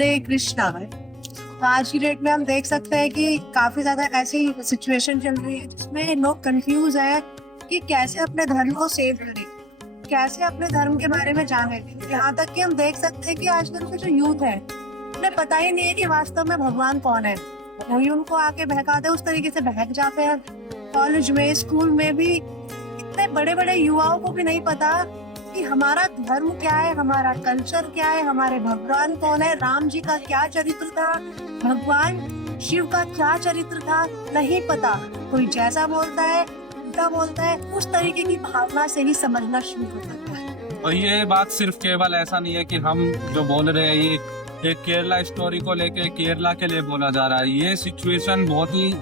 हरे कृष्णा। तो आज की डेट में हम देख सकते हैं कि काफी ज्यादा ऐसी सिचुएशन चल रही है जिसमें लोग कंफ्यूज है कि कैसे अपने धर्म को सेव करें, कैसे अपने धर्म के बारे में जाने। यहाँ तक कि हम देख सकते हैं कि आजकल का जो यूथ है उन्हें पता ही नहीं है कि वास्तव में भगवान कौन है। वही उनको आके बहकाते उस तरीके से बहक जाते हैं। कॉलेज में, स्कूल में भी इतने बड़े बड़े युवाओं को भी नहीं पता कि हमारा धर्म क्या है, हमारा कल्चर क्या है, हमारे भगवान कौन है, राम जी का क्या चरित्र था, भगवान शिव का क्या चरित्र था, नहीं पता। कोई जैसा बोलता है, उल्टा बोलता है, उस तरीके की भावना से ही समझना शुरू हो जाता है। और ये बात सिर्फ केवल ऐसा नहीं है कि हम जो बोल रहे हैं ये एक केरला स्टोरी को लेके केरला के लिए बोला जा रहा है। ये सिचुएशन बहुत ही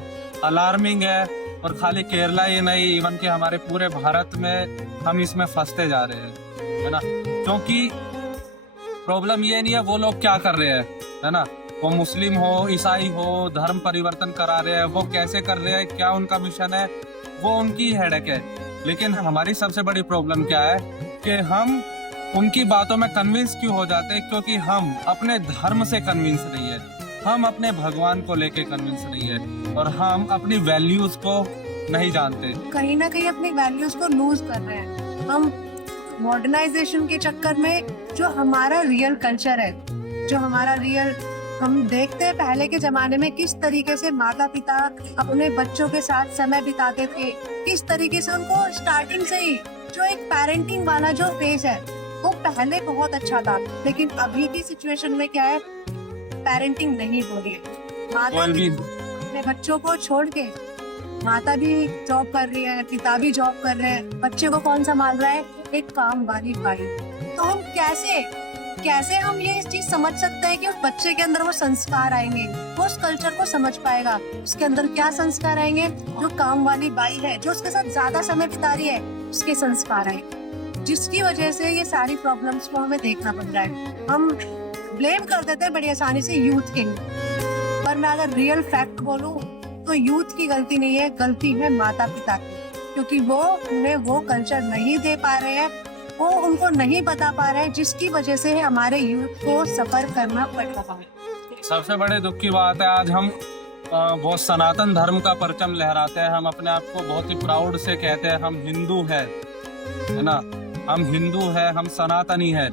अलार्मिंग है और खाली केरला ही नहीं, इवन कि हमारे पूरे भारत में हम इसमें फंसते जा रहे हैं, है ना। क्योंकि प्रॉब्लम ये नहीं है वो लोग क्या कर रहे हैं, है ना, वो मुस्लिम हो, ईसाई हो, धर्म परिवर्तन करा रहे हैं, वो कैसे कर रहे हैं, क्या उनका मिशन है, वो उनकी हेडेक है। लेकिन हमारी सबसे बड़ी प्रॉब्लम क्या है कि हम उनकी बातों में कन्विंस क्यों हो जाते हैं, क्योंकि हम अपने धर्म से कन्विंस नहीं है, हम अपने भगवान को लेके कन्विंस नहीं है और हम अपनी वैल्यूज को नहीं जानते। कहीं ना कहीं अपनी वैल्यूज को लूज कर रहे हैं हम मॉडर्नाइजेशन के चक्कर में। जो हमारा रियल कल्चर है, जो हमारा रियल, हम देखते हैं पहले के जमाने में किस तरीके से माता पिता अपने बच्चों के साथ समय बिताते थे, किस तरीके से उनको स्टार्टिंग से ही जो एक पेरेंटिंग वाला जो फेज है वो पहले बहुत अच्छा था। लेकिन अभी की सिचुएशन में क्या है, पेरेंटिंग नहीं हो रही है। माता भी अपने बच्चों को छोड़ के, माता भी जॉब कर रही है, पिता भी जॉब कर रहे हैं, बच्चे को कौन संभाल रहा है, एक काम वाली बाई। तो हम कैसे हम ये चीज समझ सकते हैं कि उस बच्चे के अंदर वो संस्कार आएंगे, वो उस कल्चर को समझ पाएगा। उसके अंदर क्या संस्कार आएंगे, जो काम वाली बाई है, जो उसके साथ ज्यादा समय बिता रही है, उसके संस्कार आएंगे, जिसकी वजह से ये सारी प्रॉब्लम्स को हमें देखना पड़ रहा है। हम ब्लेम कर देते हैं बड़ी आसानी से यूथ के, पर मैं अगर रियल फैक्ट बोलूं तो यूथ की गलती नहीं है, गलती है माता पिता की, क्योंकि वो उन्हें वो कल्चर नहीं दे पा रहे हैं, वो उनको नहीं बता पा रहे हैं, जिसकी वजह से हमारे यूथ को सफर करना पड़ रहा है। सबसे बड़े दुख की बात है, आज हम बहुत सनातन धर्म का परचम लहराते हैं, हम अपने आप को बहुत ही प्राउड से कहते हैं हम हिंदू है ना, हम हिंदू है, हम सनातनी है।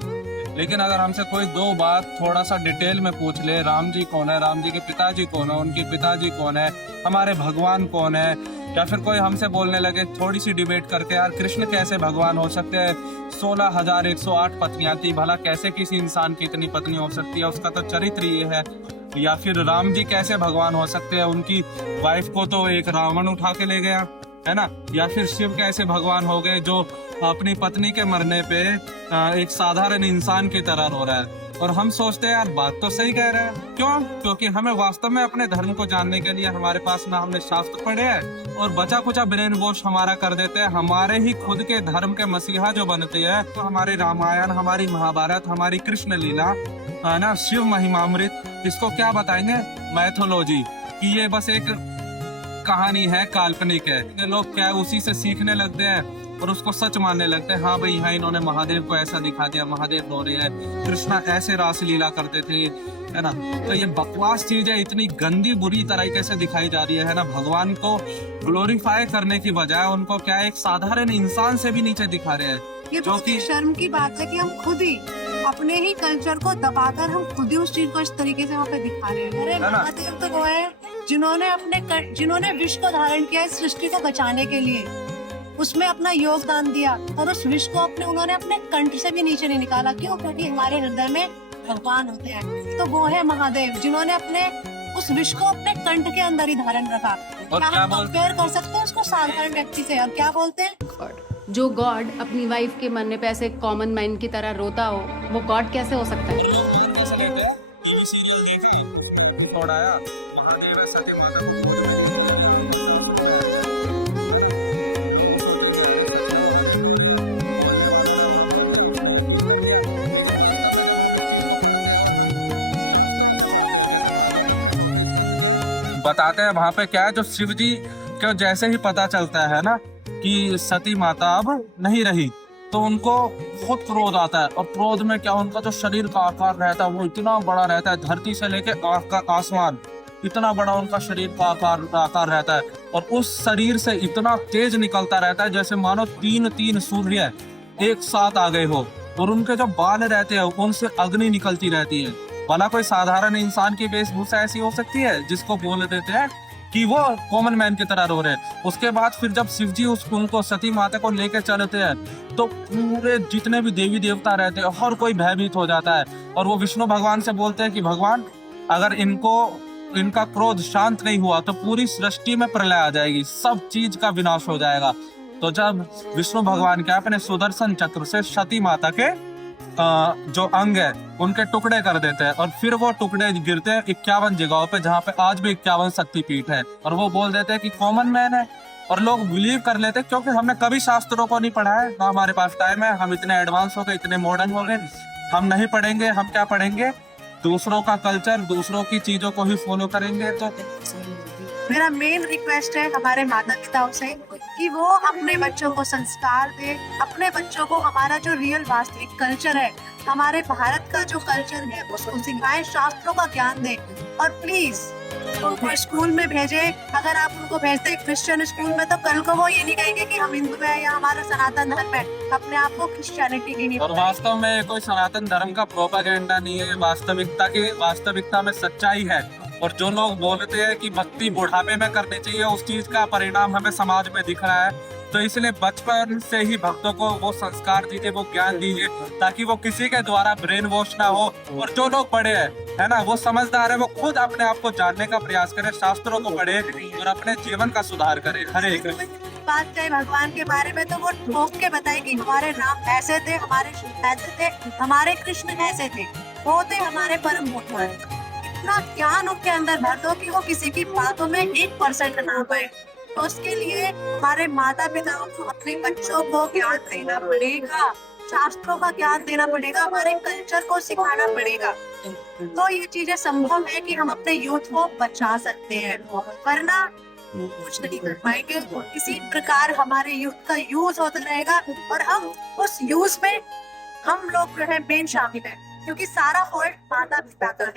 लेकिन अगर हमसे कोई दो बात थोड़ा सा डिटेल में पूछ ले, राम जी कौन है, राम जी के पिताजी कौन है, उनके पिताजी कौन है, हमारे भगवान कौन है, या फिर कोई हमसे बोलने लगे थोड़ी सी डिबेट करके, यार कृष्ण कैसे भगवान हो सकते हैं, 16,108 पत्नियां थी, भला कैसे किसी इंसान की इतनी पत्नी हो सकती है, उसका तो चरित्र ये है। या फिर राम जी कैसे भगवान हो सकते हैं, उनकी वाइफ को तो एक रावण उठा के ले गया, है ना। या फिर शिव कैसे भगवान हो गए जो अपनी पत्नी के मरने पे एक साधारण इंसान की तरह रो रहा है। और हम सोचते हैं यार बात तो सही कह रहे हैं, क्यों, क्योंकि हमें वास्तव में अपने धर्म को जानने के लिए हमारे पास ना हमने शास्त्र पढ़े हैं और बचा कुचा ब्रेन वॉश हमारा कर देते हैं। हमारे ही खुद के धर्म के मसीहा जो बनते हैं, तो हमारी रामायण, हमारी महाभारत, हमारी कृष्ण लीला, है ना, शिव महिमामृत, इसको क्या बताएंगे, मैथोलॉजी, कि ये बस एक कहानी है, काल्पनिक है। ये लोग क्या है उसी से सीखने लगते हैं और उसको सच मानने लगते हैं। हाँ भाई, यहाँ इन्होंने महादेव को ऐसा दिखा दिया, महादेव रो रहे हैं, कृष्णा ऐसे रास लीला करते थे, है ना। तो ये बकवास चीज है, इतनी गंदी बुरी तरीके से दिखाई जा रही है ना। भगवान को ग्लोरीफाई करने की बजाय उनको क्या एक साधारण इंसान से भी नीचे दिखा रहे हैं। ये जो कि शर्म की बात है कि हम खुद ही अपने ही कल्चर को दबाकर हम खुद ही उस चीज को इस तरीके से वहाँ पे दिखा रहे हैं। अरे महादेव तो वो है जिन्होंने विश्व को धारण किया इस सृष्टि को बचाने के लिए, उसमें अपना योगदान दिया और उस विश्व को उन्होंने अपने कंठ से भी नीचे नहीं निकाला। क्यों? क्योंकि हमारे हृदय में भगवान होते हैं। तो वो है महादेव जिन्होंने अपने उस विश्व को अपने कंठ के अंदर ही धारण रखा। और क्या हम कंपेयर कर सकते हैं उसको साधारण व्यक्ति से? और क्या बोलते हैं, जो गॉड अपनी वाइफ के मरने पे ऐसे कॉमन मैन की तरह रोता हो, वो गॉड कैसे हो सकता है? महादेव है, सती माता। बताते हैं वहां पे क्या है, जो शिव जी को जैसे ही पता चलता है ना कि सती माता अब नहीं रही, तो उनको बहुत क्रोध आता है, और क्रोध में क्या उनका जो शरीर का आकार रहता है वो इतना बड़ा रहता है, धरती से लेके आसमान इतना बड़ा उनका शरीर का आकार रहता है, और उस शरीर से इतना तेज निकलता रहता है जैसे मानो तीन तीन सूर्य एक साथ आ गए हो। और उनके जो बाल रहते हैं उनसे अग्नि निकलती रहती है। भला कोई साधारण इंसान की वेशभूषा ऐसी हो सकती है जिसको बोल देते हैं कि वो कॉमन मैन की तरह रो रहे हैं। उसके बाद फिर जब शिव जी उनको सती माता को लेकर चलते हैं तो पूरे जितने भी देवी देवता रहते हैं हर कोई भयभीत हो जाता है, और वो विष्णु भगवान से बोलते हैं कि भगवान अगर इनका क्रोध शांत नहीं हुआ तो पूरी सृष्टि में प्रलय आ जाएगी, सब चीज का विनाश हो जाएगा। तो जब विष्णु भगवान के अपने सुदर्शन चक्र से सती माता के जो अंग है उनके टुकड़े कर देते हैं, और फिर वो टुकड़े गिरते हैं 51 जगहों पे जहाँ पे आज भी 51 शक्तिपीठ है, और वो बोल देते हैं कि कॉमन मैन है। और लोग बिलीव कर लेते हैं क्योंकि हमने कभी शास्त्रों को नहीं पढ़ा है, ना हमारे पास टाइम है, हम इतने एडवांस हो गए, इतने मॉडर्न हो गए, हम नहीं पढ़ेंगे। हम क्या पढ़ेंगे? दूसरों का कल्चर, दूसरों की चीजों को ही फॉलो करेंगे। तो मेरा मेन रिक्वेस्ट है हमारे माता पिताओं से कि वो अपने बच्चों को संस्कार दे, अपने बच्चों को हमारा जो रियल वास्तविक कल्चर है, हमारे भारत का जो कल्चर है उसको सिखाएं, शास्त्रों का ज्ञान दे। और प्लीज उनको स्कूल में भेजे। अगर आप उनको भेजते हैं क्रिश्चियन स्कूल में तो कल को वो ये नहीं कहेंगे कि हम हिंदू है या हमारा सनातन धर्म है, अपने आप को क्रिश्चियनिटी की नहीं। और वास्तव में कोई सनातन धर्म का प्रोपेगेंडा नहीं है, वास्तविकता में सच्चाई है। और जो लोग बोलते हैं कि भक्ति बुढ़ापे में करनी चाहिए, उस चीज का परिणाम हमें समाज में दिख रहा है। तो इसलिए बचपन से ही भक्तों को वो संस्कार दीजिए, वो ज्ञान दीजिए, ताकि वो किसी के द्वारा ब्रेन वॉश ना हो। और जो लोग बड़े हैं, है ना, वो समझदार है, वो खुद अपने आप को जानने का प्रयास करें, शास्त्रों को पढ़े और अपने जीवन का सुधार करें। हरे कृष्ण। बात करें भगवान के बारे में तो वो ठोक के बताए कि हमारे राम ऐसे थे, हमारे शिव ऐसे थे, हमारे कृष्ण ऐसे थे, वो थे हमारे परम भगवान। इतना ज्ञान उनके अंदर भर दो कि वो किसी की बातों में 1% ना पाए। तो उसके लिए हमारे माता पिताओं को अपने बच्चों को ज्ञान देना पड़ेगा, शास्त्रों का ज्ञान देना पड़ेगा, हमारे कल्चर को सिखाना पड़ेगा। तो ये चीजें संभव है कि हम अपने यूथ को बचा सकते हैं, वरना कुछ नहीं कर पाएंगे। किसी प्रकार हमारे यूथ का यूज होता रहेगा और हम उस यूज में हम लोग जो है मेन शामिल है, क्योंकि सारा फॉल्ट माता पिता का है।